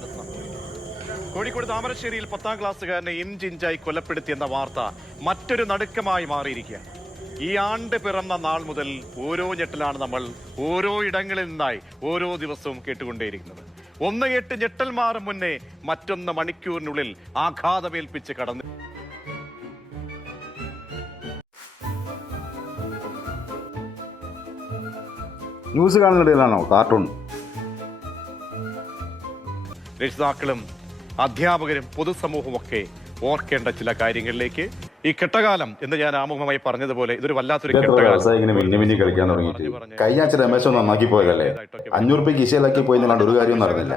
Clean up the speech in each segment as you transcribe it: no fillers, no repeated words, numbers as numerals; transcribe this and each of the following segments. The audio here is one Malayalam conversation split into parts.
എന്താണ് സംഭവിക്കുന്നത്? കോഴിക്കോട് താമരശ്ശേരിയിൽ 10ാം ക്ലാസ്സുകാരനെ ഇഞ്ചിഞ്ചായി കൊലപ്പെടുത്തിയെന്ന വാർത്ത മറ്റൊരു നടുക്കമായി മാറിയിരിക്കുകയാണ്. ഈ ആണ്ട് പിറന്ന നാൾ മുതൽ ഓരോ ഞെട്ടലാണ് നമ്മൾ ഓരോ ഇടങ്ങളിൽ നിന്നായി ഓരോ ദിവസവും കേട്ടുകൊണ്ടേയിരിക്കുന്നത്. ഒന്ന് കേട്ട് ഞെട്ടൽ മാറും മുന്നേ മറ്റൊന്ന് മണിക്കൂറിനുള്ളിൽ ആഘാതമേൽപ്പിച്ച് കടന്നു. ന്യൂസ് കാണുന്നിടയിലാണോ കാർട്ടൂൺ? രക്ഷിതാക്കളും അധ്യാപകരും പൊതുസമൂഹവും ഒക്കെ ഓർക്കേണ്ട ചില കാര്യങ്ങളിലേക്ക് ഈ കെട്ടകാലം എന്ന് ഞാൻ ആമുഖമായി പറഞ്ഞതുപോലെ ഇതൊരു വല്ലാത്തൊരു ഇങ്ങനെ മിന്നി കളിക്കാൻ തുടങ്ങിയിട്ട് കഴിഞ്ഞ ആഴ്ച രമേശോ നന്നാക്കി പോയതല്ലേ? 500 രൂപ കിശയിലാക്കി പോയെന്നാണ്ട് ഒരു കാര്യവും നടന്നില്ല.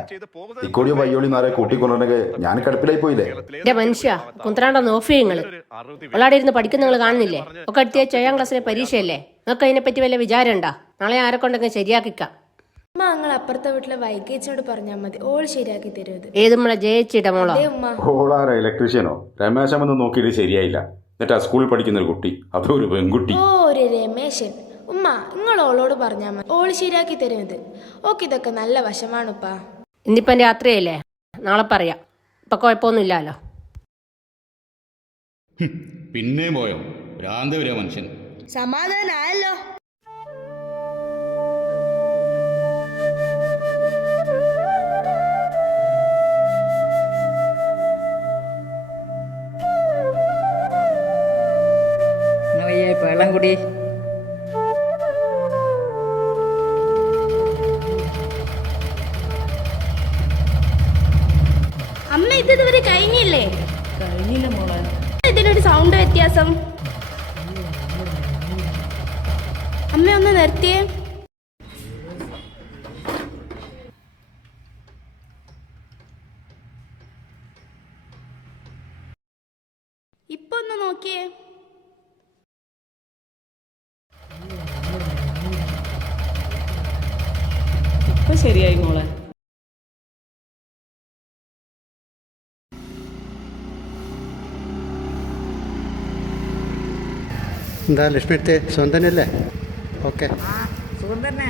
ഇക്കോടിയോ വയ്യോളി നാരെ കൂട്ടിക്കൊണ്ടെങ്കിൽ ഞാൻ കടുപ്പിലായി പോയില്ലേ? മനുഷ്യ കുന്ത്രാണ്ട നോഫി നിങ്ങള് ഒളാടെ ഇരുന്ന് പഠിക്കുന്ന നിങ്ങൾ കാണുന്നില്ലേ? ഒക്കെ അടുത്ത 7ാം ക്ലാസ്സിലെ പരീക്ഷയല്ലേ? നിങ്ങൾക്ക് അതിനെപ്പറ്റി വല്ല വിചാരം ഉണ്ടാ? നാളെ ആരെ കൊണ്ടെങ്കിൽ ശരിയാക്കിക്കാം. ഞങ്ങൾ അപ്പുറത്തെ വീട്ടിലെ വൈകേച്ചിയോട് പറഞ്ഞാൽ മതി, ഓൾ ശരിയാക്കി തരുത്. ഏത് നമ്മളെ ജയിച്ചിട മോളോ? ഓളാരോ ഇലക്ട്രീഷ്യനോ? രമേശമെന്ന് നോക്കിയിട്ട് ശരിയായില്ല. എന്നിട്ടാ സ്കൂളിൽ പഠിക്കുന്ന ഒരു കുട്ടി, അതൊരു പെൺകുട്ടി. ഓ ഒരു രമേശൻ. ഉമ്മ നിങ്ങൾ ഓളോട് പറഞ്ഞാൽ മതി, ഓൾ ശരിയാക്കി തരുന്നത്. ഓക്കെ ഇതൊക്കെ നല്ല വശമാണുപ്പാ. ഇന്നിപ്പം രാത്രിയല്ലേ, നാളെ പറയാം. ഇപ്പൊ കുഴപ്പമൊന്നുമില്ലല്ലോ. പിന്നെ പോയോ ഭ്രാന്ത വരിക മനുഷ്യൻ. സമാധാനായല്ലോ. വെള്ളം കുടി. അമ്മ ഇതുവരെ കഴിഞ്ഞില്ലേ? കഴിഞ്ഞില്ല മോളെ. ഇതിനൊരു സൗണ്ട് വ്യത്യാസം. അമ്മ ഒന്ന് നിർത്തിയേ. ഇപ്പൊ ഒന്ന് നോക്കിയേ. ഇപ്പൊ ശരിയായി മോളെ. എന്താ ലക്ഷ്മിത്തെ സ്വന്തനല്ലേ? ഓക്കെ സുഖം തന്നെ.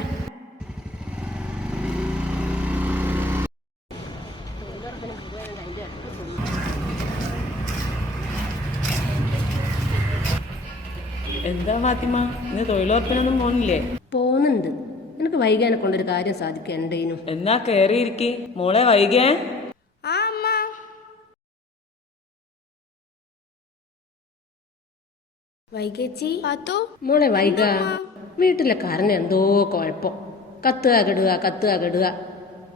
എന്താ ഫാത്തിമ, ഇന്ന് തൊഴിലുറപ്പിനൊന്നും പോകുന്നില്ലേ? പോകുന്നുണ്ട്. എനിക്ക് വൈകാനെ കൊണ്ടൊരു കാര്യം സാധിക്കേണ്ടേനു. എന്നാ കേറിയിരിക്കെ മോളെ. വൈകേ ആ അമ്മ. വൈകേച്ചി പാത്തു മോളെ വൈക, വീട്ടിലെ കറണ്ട് എന്തോ കുഴപ്പം. കത്തുക കെടുക.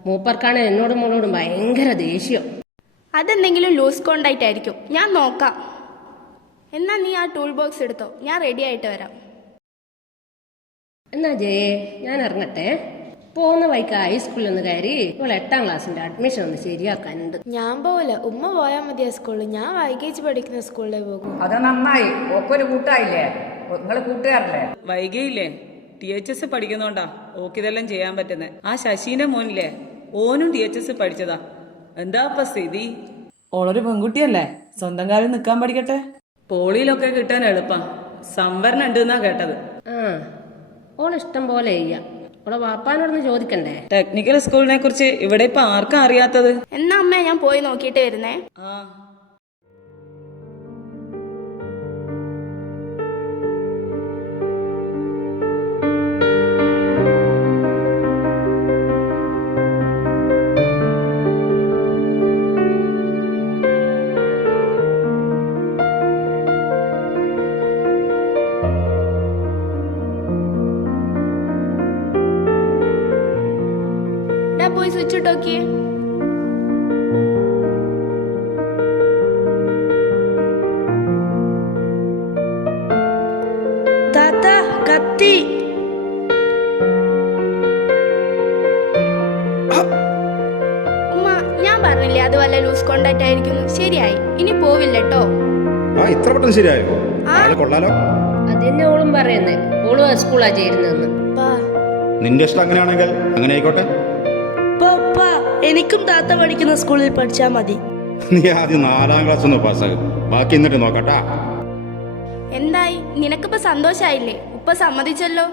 മൂപ്പർക്കാണ് എന്നോടും മോളോടും ഭയങ്കര ദേഷ്യം. അതെന്തെങ്കിലും ലൂസ് കോണ്ടാക്റ്റ് ആയിരിക്കും, ഞാൻ നോക്കാം. എന്നാ നീ ആ ടൂൾ ബോക്സ് എടുത്തോ, ഞാൻ റെഡി ആയിട്ട് വരാം. എന്നാ ജയേ ഞാൻ ഇറങ്ങട്ടെ. പോകുന്ന വൈക്ക് ഹൈസ്കൂളിൽ ഒന്ന് കയറി ഇപ്പോൾ 8ാം ക്ലാസ്സിന്റെ അഡ്മിഷൻ ഒന്ന് ശരിയാക്കാനുണ്ട്. ഞാൻ പോവില്ല, ഉമ്മ പോയാൽ മതിയാ സ്കൂളിൽ. ഞാൻ വൈകേച്ച് പഠിക്കുന്ന സ്കൂളിലേ പോകും. അത് നന്നായി, ഒക്കൊരു കൂട്ടായില്ലേ? നിങ്ങൾ കൂട്ടുകാരല്ലേ? വൈകിയില്ലേ? THS പഠിക്കുന്നോണ്ടാ ഓക്കിതെല്ലാം ചെയ്യാൻ പറ്റുന്നേ. ആ ശശീന്റെ മോനില്ലേ, ഓനും THS പഠിച്ചതാ. എന്താ ഇപ്പൊ സ്ഥിതി? ഓളൊരു പെൺകുട്ടിയല്ലേ, സ്വന്തം കാര്യം നിക്കാൻ പഠിക്കട്ടെ. പോളിയിലൊക്കെ കിട്ടാൻ എളുപ്പം. സംവരണം ഉണ്ട് എന്നാ കേട്ടത്. ഓളിഷ്ടം പോലെ ചെയ്യാം. ഓളെ വാപ്പാനോടൊന്ന് ചോദിക്കണ്ടേ? ടെക്നിക്കൽ സ്കൂളിനെ കുറിച്ച് ഇവിടെ ഇപ്പൊ ആർക്കാ അറിയാത്തത്? എന്നാ അമ്മ ഞാൻ പോയി നോക്കിയിട്ട് വരുന്നേ. ആ പോയി സ്വിച്ച് ഇട്ട് നോക്കിയേ. താത്ത കത്തി. ഉമ്മ ഞാൻ പറഞ്ഞില്ലേ അത് വല്ല ലൂസ് കോണ്ടാക്റ്റ് ആയിരിക്കുന്നു. ശരിയായി, ഇനി പോവില്ലട്ടോ. ഇത്ര പെട്ടെന്ന് ശരിയായോ? കൊള്ളാലോ. അതെന്നെ ഓളും പറയുന്നേ. ഓളും സ്കൂളാ ചേരുന്നതെന്ന്. നിന്റെ ഇഷ്ടം അങ്ങനെയാണെങ്കിൽ അങ്ങനെ ആയിക്കോട്ടെ. എനിക്കും താത്ത പഠിക്കുന്ന സ്കൂളിൽ പഠിച്ചാ മതി. നീ ആദ്യം 4ാം ക്ലാസ് ഒന്ന് പാസ്സാകും, ബാക്കി എന്നിട്ട് നോക്കട്ടാ. എന്തായി, നിനക്കിപ്പോ സന്തോഷായില്ലേ? ഉപ്പ സമ്മതിച്ചല്ലോ.